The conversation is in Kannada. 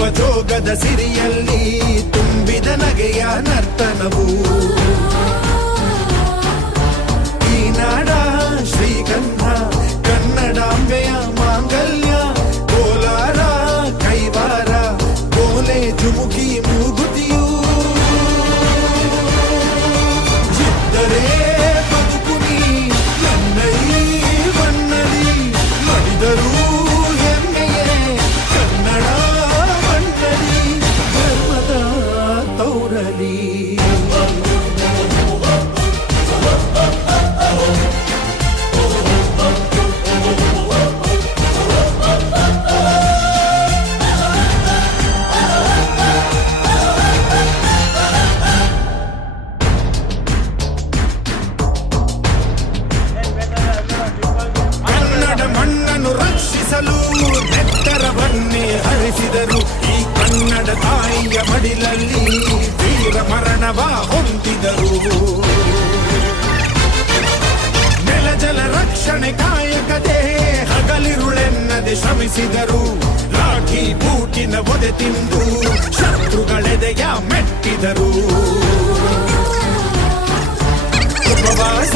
ನಗುವ ಜೋಗದ ಸಿರಿಯಲ್ಲಿ ತುಂಬಿದ ನಗೆಯ ನರ್ತನವು ಈ ನಾಡ ಶ್ರೀಗಂಧ ಕನ್ನಡಾಂಬೆಯ ಮಾಂಗಲ್ಯ ಕೋಲಾರ ಕೈವಾರ ಕೋಲೆ ಜುಮುಕಿ ಮೂಗುತಿಯು ಇದ್ದರೆ ಬದುಕುನಿ ನನ್ನ ಈ ಬಣ್ಣದಿ ಮಡಿದರೂ ಹೆಮ್ಮೆಯೇ ಕನ್ನಡ ಬಣ್ಣದಿ ಧರ್ಮದ ತೌರಲಿ ನೆತ್ತರವನ್ನೇ ಹರಿಸಿದರು ಈ ಕನ್ನಡ ತಾಯಿಯ ಮಡಿಲಲ್ಲಿ ವೀರ ಮರಣವ ಹೊಂದಿದರು ನೆಲಜಲ ರಕ್ಷಣೆ ಕಾಯಕತೆ ಹಗಲಿರುಳೆನ್ನದೆ ಶ್ರಮಿಸಿದರು ಲಾಠಿ ಬೂಟಿನ ಒದೆ ತಿಂದು ಶತ್ರುಗಳೆದೆಯ ಮೆಟ್ಟಿದರು ಉಪವಾಸ